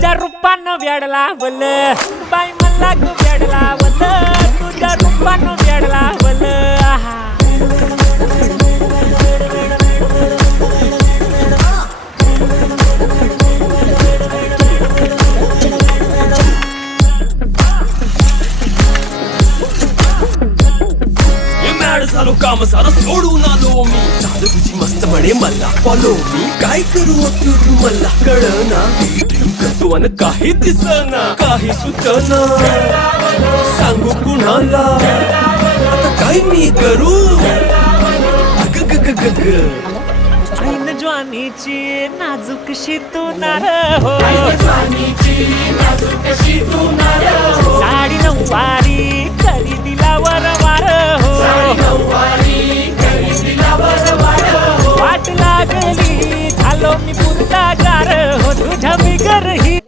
तुझ्या रूपानं वेड लावलं बाई मला ग वेड लावलं तुझ्या रूपानं वेड लावलं आहा झालो काम सारं सोडून आलो मी झालं तुझी मस्त म्हणे मला फॉलो मी काय करू तू मला कळना ड्रीम करतो अन काही दिसना काही सुचना सांगू कुणाला आता काय मी करू अग ग ग ग ग ऐन ज्वानीची नाजूकशी तू नार हो साडी नऊवारी करी दिला वरवार हो वाट लागली झालो मी पुरता गार हो तुझ्या बिगर ही